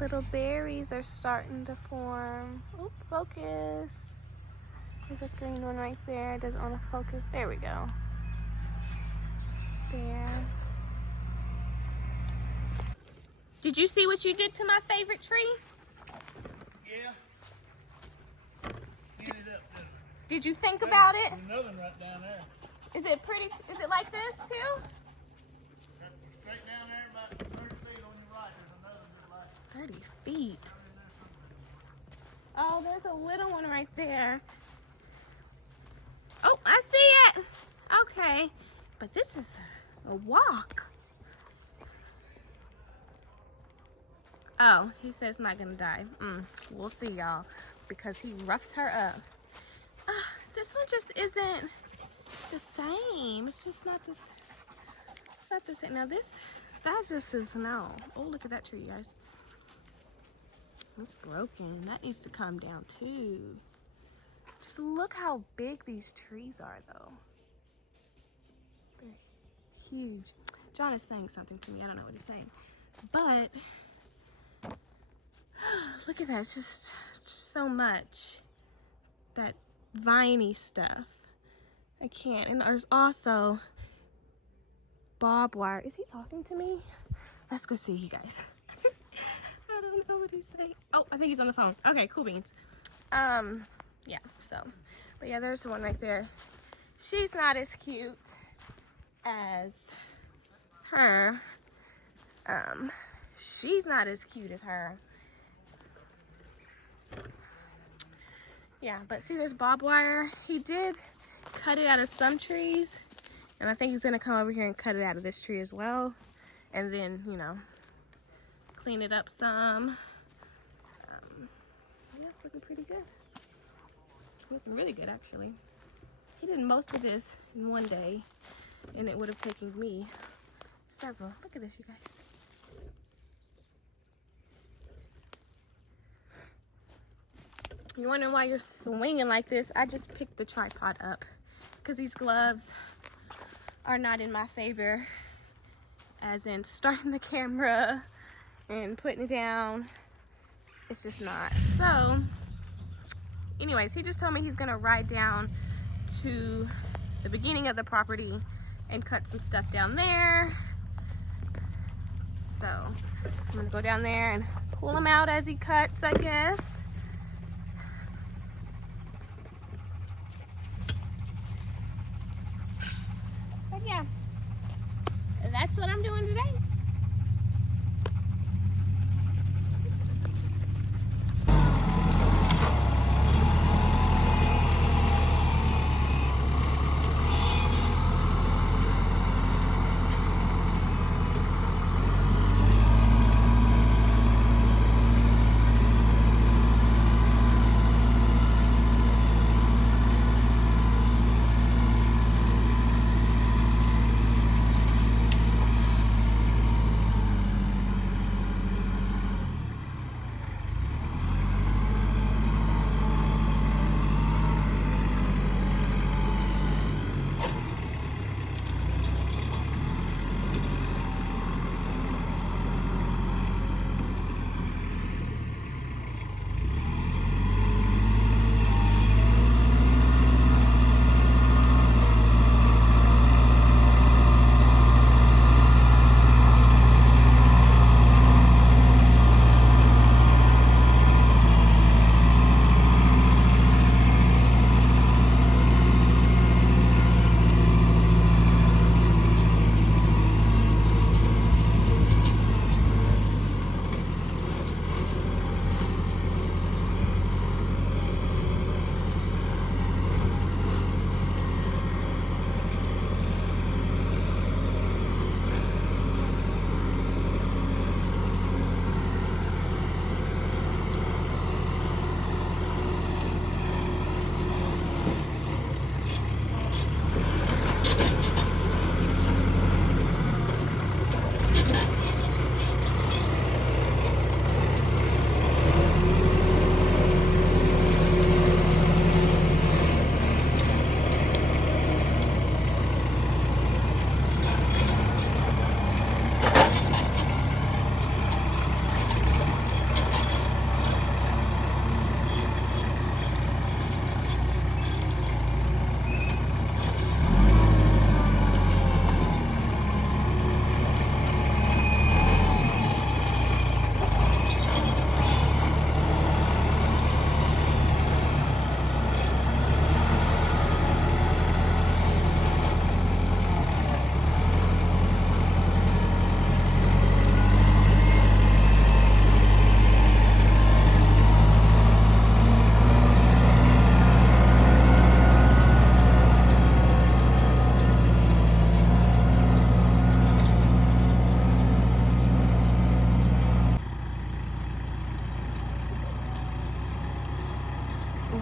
little berries are starting to form. Oop, focus. There's a green one right there. It doesn't want to focus. There we go. There. Did you see what you did to my favorite tree? Yeah. Get it up, did you think about it? There's another one right down there. Is it pretty? Is it like this too? Straight down there, about 30 feet on your right. There's another one like 30 feet. Oh, there's a little one right there. Oh, I see it. Okay, but this is a walk. Oh, he says it's not gonna die. We'll see, y'all, because he roughed her up. This one just isn't the same. It's just not this. It's not the same. Now that just is no. Oh, look at that tree, you guys. It's broken. That needs to come down too. Just look how big these trees are, though. They're huge. John is saying something to me. I don't know what he's saying, but look at that. It's just so much that viney stuff. I can't. And there's also barbed wire. Is he talking to me? Let's go see, you guys. I don't know what he's saying. Oh, I think he's on the phone. Okay, cool beans. Yeah, so, but yeah, there's the one right there. She's not as cute as her. She's not as cute as her. Yeah, but see this barbed wire? He did cut it out of some trees, and I think he's gonna come over here and cut it out of this tree as well, and then, you know, clean it up some. Yeah, it's looking pretty good. Looking really good, actually. He did most of this in one day, and it would have taken me several. Look at this, you guys. You're wondering why you're swinging like this? I just picked the tripod up because these gloves are not in my favor, as in starting the camera and putting it down. It's just not. So anyways, he just told me he's gonna ride down to the beginning of the property and cut some stuff down there. So I'm gonna go down there and pull him out as he cuts, I guess. But yeah, that's what I'm doing today.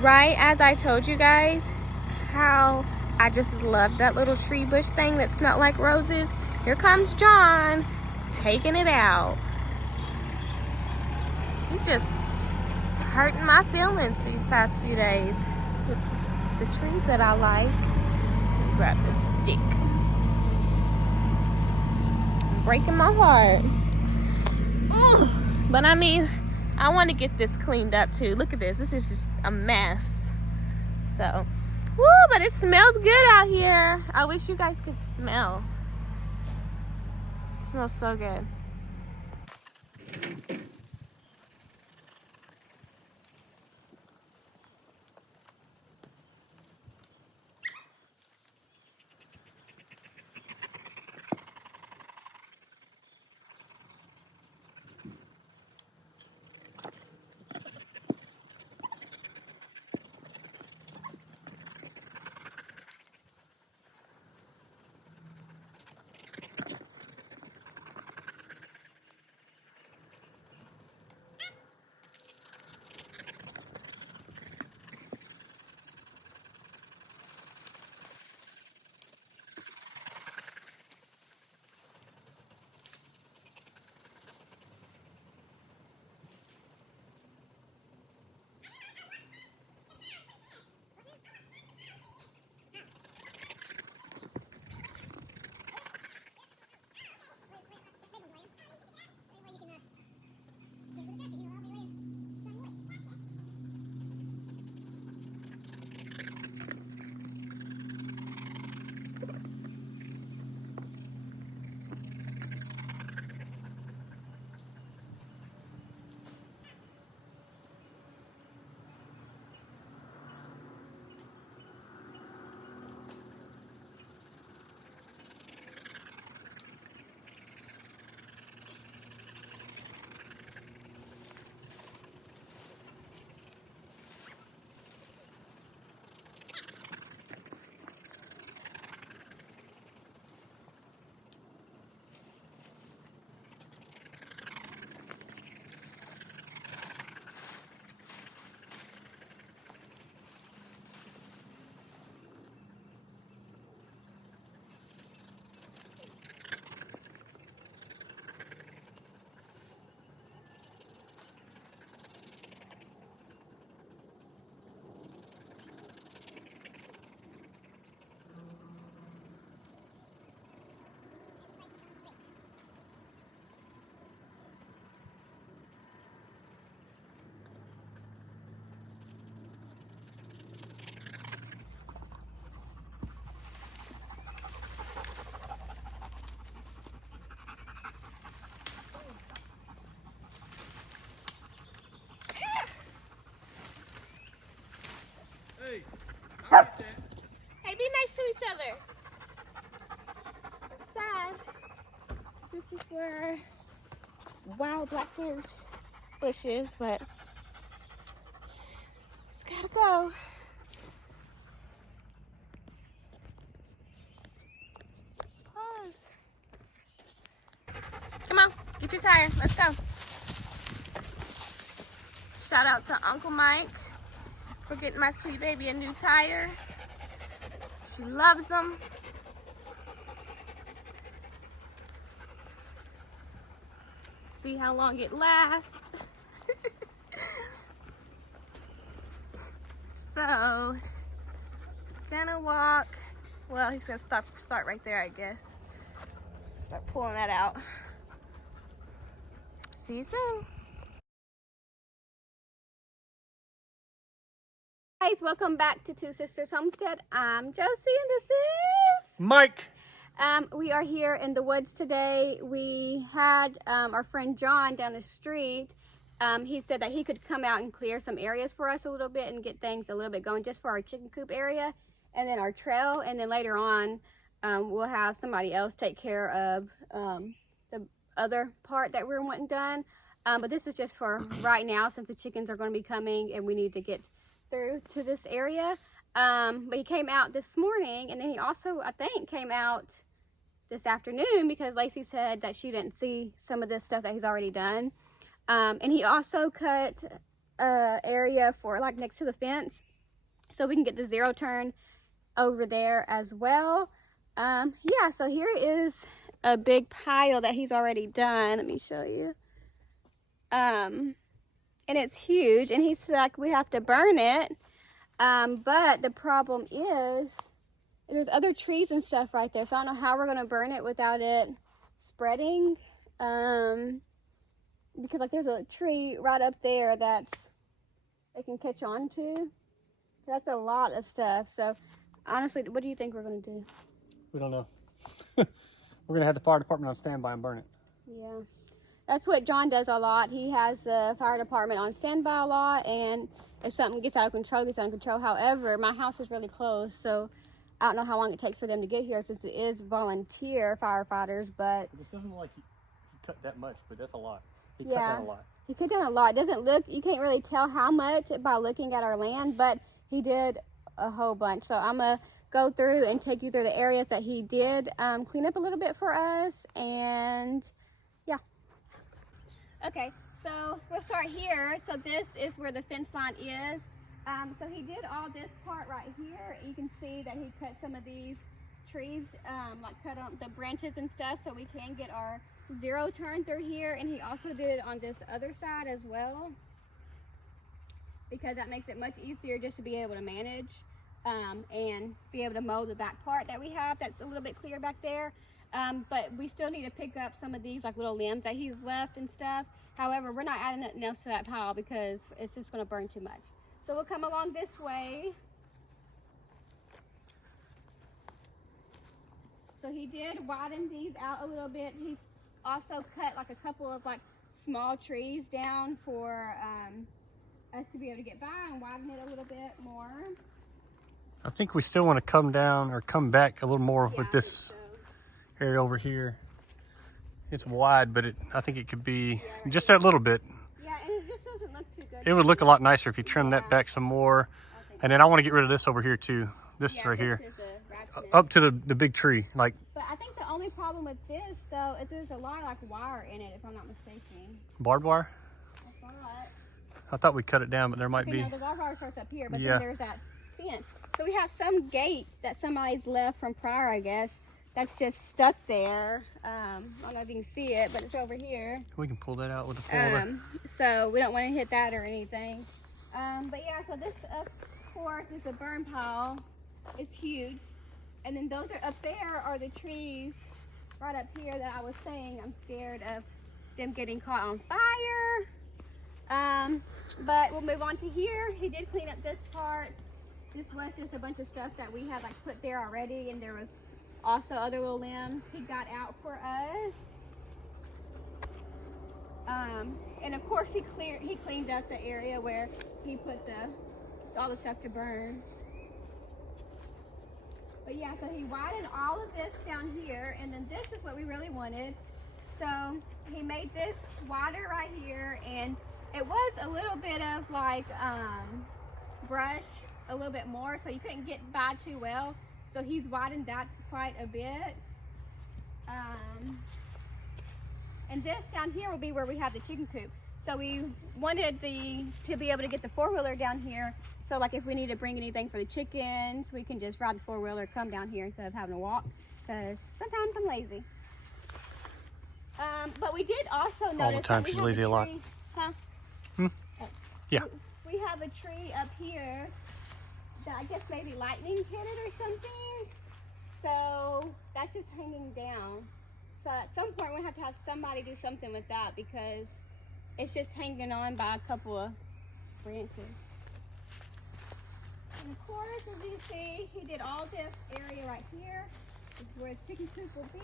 right as I told you guys how I just loved that little tree bush thing that smelled like roses, here comes John taking it out. He's just hurting my feelings these past few days with the trees that I like. Grab this stick. Breaking my heart. Ugh. But I mean, I want to get this cleaned up too. Look at this. This is just a mess. So, woo, but it smells good out here. I wish you guys could smell. It smells so good. Hey, be nice to each other. I'm sad. This is where wild blackberry bush is, but it's gotta go. Pause. Come on, get your tire. Let's go. Shout out to Uncle Mike for getting my sweet baby a new tire. She loves them. See how long it lasts. So, gonna walk. Well, he's gonna start right there, I guess. Start pulling that out. See you soon. Guys, welcome back to Two Sisters Homestead. I'm Josie and this is Mike. We are here in the woods today. We had our friend John down the street. He said that he could come out and clear some areas for us a little bit and get things a little bit going just for our chicken coop area and then our trail. And then later on, we'll have somebody else take care of the other part that we're wanting done. But this is just for right now since the chickens are going to be coming and we need to get through to this area. But he came out this morning and then he also, I think, came out this afternoon because Laci said that she didn't see some of this stuff that he's already done. And he also cut area for like next to the fence, so we can get the 0 turn over there as well. Yeah, so here is a big pile that he's already done. Let me show you. And it's huge, and he's like, we have to burn it. But the problem is there's other trees and stuff right there, so I don't know how we're gonna burn it without it spreading. Because like there's a tree right up there that it can catch on to. That's a lot of stuff. So honestly, what do you think we're gonna do? We don't know. We're gonna have the fire department on standby and burn it. Yeah, that's what John does a lot. He has the fire department on standby a lot, and if something gets out of control, it gets out of control. However, my house is really close, so I don't know how long it takes for them to get here since it is volunteer firefighters, but... It doesn't look like he cut that much, but that's a lot. He Yeah. cut down a lot. He cut down a lot. It doesn't look, you can't really tell how much by looking at our land, but he did a whole bunch. So I'm going to go through and take you through the areas that he did clean up a little bit for us, and yeah. Okay, so we'll start here. So this is where the fence line is. So he did all this part right here. You can see that he cut some of these trees, like cut on the branches and stuff, so we can get our 0 turn through here. And he also did it on this other side as well, because that makes it much easier just to be able to manage and be able to mow the back part that we have that's a little bit clear back there. But we still need to pick up some of these like little limbs that he's left and stuff. However, we're not adding nothing else to that pile because it's just going to burn too much. So we'll come along this way. So he did widen these out a little bit. He's also cut like a couple of like small trees down for us to be able to get by and widen it a little bit more. I think we still want to come down or come back a little more Yeah, with I this think area over here. It's wide, but I think it could be right just that little bit. yeah, and it just doesn't look too good. It would look a lot nicer if you trimmed Yeah. that back some more. I think And then I want to get rid of this over here too. This yeah, right this here. is a rat's nest. Up to the big tree. Like But I think the only problem with this though is there's a lot of like wire in it, if I'm not mistaken. barbed wire. I thought. I thought we cut it down, but there might You be. know, the barbed wire starts up here, but Yeah. then there's that fence. So we have some gate that somebody's left from prior, I guess, that's just stuck there. I don't know if you can see it, but it's over here. We can pull that out with a puller. So we don't want to hit that or anything. But yeah, so this of course is a burn pile. It's huge. And then those are up there are the trees right up here that I was saying I'm scared of them getting caught on fire. But we'll move on to here. He did clean up this part. This was just a bunch of stuff that we had like put there already, and there was also other little limbs he got out for us. And of course he cleaned up the area where he put all the stuff to burn. But yeah, so he widened all of this down here, and then this is what we really wanted. So he made this wider right here, and it was a little bit of like brush, a little bit more, so you couldn't get by too well. So he's widened that quite a bit. And this down here will be where we have the chicken coop. So we wanted to be able to get the 4-wheeler down here. So like if we need to bring anything for the chickens, we can just ride the 4-wheeler, come down here instead of having to walk. Because sometimes I'm lazy. But we did also notice All the time that we she's have lazy a lot. tree, huh? Yeah. We have a tree up here that I guess maybe lightning hit it or something. So that's just hanging down. So at some point we're gonna have to have somebody do something with that because it's just hanging on by a couple of branches. And of course, as you see, he did all this area right here. This is where the chicken coop will be.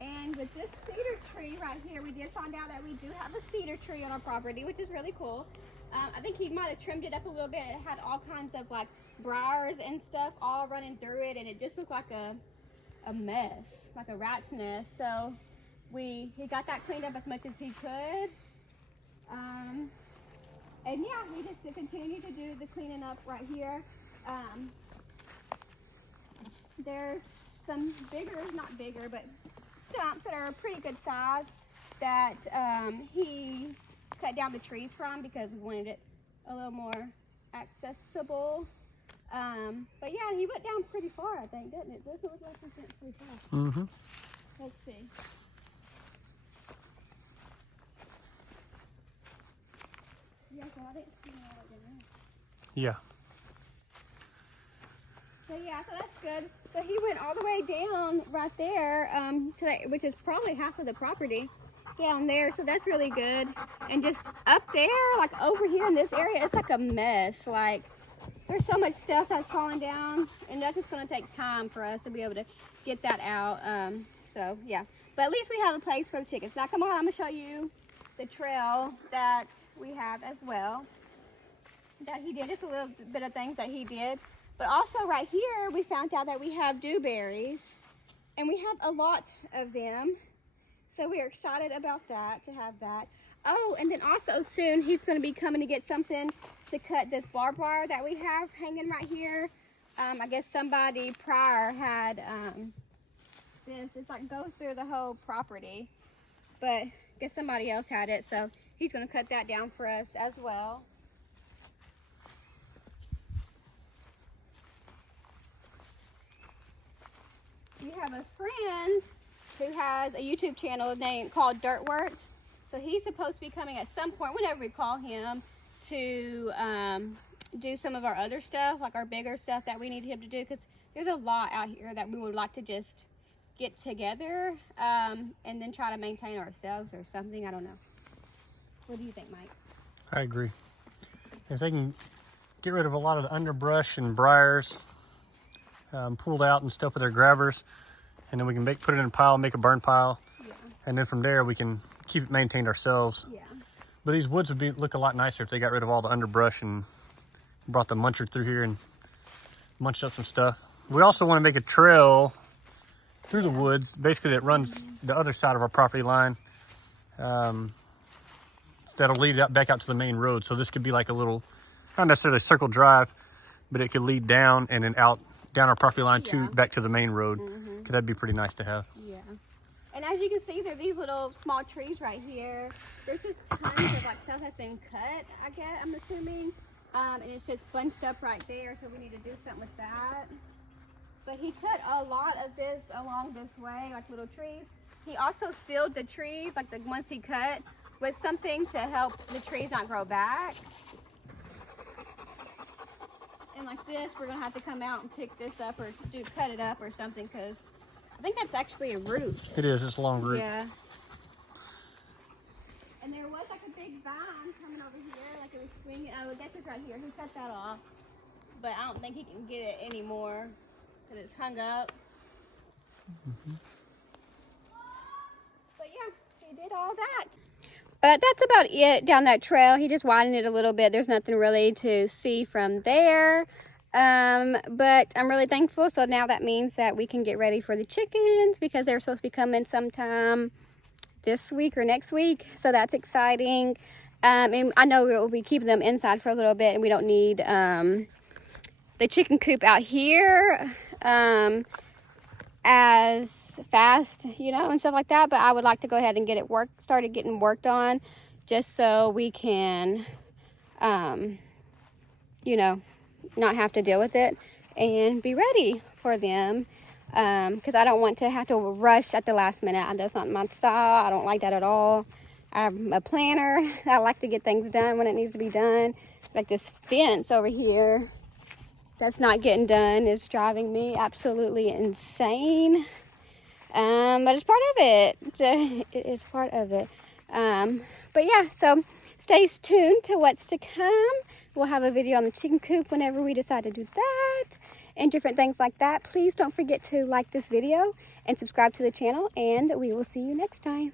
And with this cedar tree right here, we did find out that we do have a cedar tree on our property, which is really cool. I think he might have trimmed it up a little bit. It had all kinds of like briars and stuff all running through it, and it just looked like a mess, like a rat's nest. So he got that cleaned up as much as he could. And yeah, he just continued to do the cleaning up right here. There's some bigger, not bigger, but stumps that are a pretty good size that he cut down the trees from because we wanted it a little more accessible. But yeah, he went down pretty far, I think, didn't it? Doesn't look like he went pretty far. Mm-hmm. Let's see. Yeah, so I didn't see all of them. Yeah. So yeah, so that's good. So he went all the way down right there, to that, which is probably half of the property down there. So that's really good. And just up there, like over here in this area, it's like a mess. Like there's so much stuff that's falling down, and that's just gonna take time for us to be able to get that out. So yeah, but at least we have a place for the chickens. Now come on, I'm gonna show you the trail that we have as well. That he did, just a little bit of things that he did. But also right here, we found out that we have dewberries, and we have a lot of them. So we are excited about that, to have that. Oh, and then also soon he's going to be coming to get something to cut this barbed wire that we have hanging right here. I guess somebody prior had this. It's like goes through the whole property, but I guess somebody else had it. So he's going to cut that down for us as well. We have a friend who has a YouTube channel named called DirtWorx. So he's supposed to be coming at some point, whenever we call him, to do some of our other stuff, like our bigger stuff that we need him to do, because there's a lot out here that we would like to just get together and then try to maintain ourselves or something. I don't know. What do you think, Mike? I agree. If they can get rid of a lot of the underbrush and briars, pulled out and stuff with their grabbers, and then we can put it in a pile, make a burn pile, Yeah. and then from there we can keep it maintained ourselves. Yeah. But these woods would look a lot nicer if they got rid of all the underbrush and brought the muncher through here and munched up some stuff. We also want to make a trail through the woods, basically that runs the other side of our property line. That'll lead back out to the main road. So this could be like a little, not necessarily a circle drive, but it could lead down and then out down our property line Yeah. back to the main road. Because that'd be pretty nice to have. Yeah. And as you can see, there are these little small trees right here. There's just tons of like stuff that's been cut, I guess, I'm assuming. And it's just bunched up right there, so we need to do something with that. But he cut a lot of this along this way, like little trees. He also sealed the trees, like the ones he cut, with something to help the trees not grow back. And like this, we're gonna have to come out and pick this up or cut it up or something, because I think that's actually a root. It is, it's a long root. Yeah. And there was like a big vine coming over here, like it was swinging. Oh, I guess it's right here. He cut that off, but I don't think he can get it anymore because it's hung up. But yeah, he did all that. But that's about it down that trail. He just widened it a little bit. There's nothing really to see from there. But I'm really thankful. So now that means that we can get ready for the chickens, because they're supposed to be coming sometime this week or next week. So that's exciting. And I know we'll be keeping them inside for a little bit, and we don't need the chicken coop out here as fast, you know, and stuff like that. But I would like to go ahead and get it started getting worked on, just so we can you know, not have to deal with it and be ready for them, because I don't want to have to rush at the last minute. That's not my style. I don't like that at all. I'm a planner. I like to get things done when it needs to be done. Like this fence over here that's not getting done is driving me absolutely insane. But it's part of it. It is part of it. But yeah, so stay tuned to what's to come. We'll have a video on the chicken coop whenever we decide to do that, and different things like that. Please don't forget to like this video and subscribe to the channel, and we will see you next time.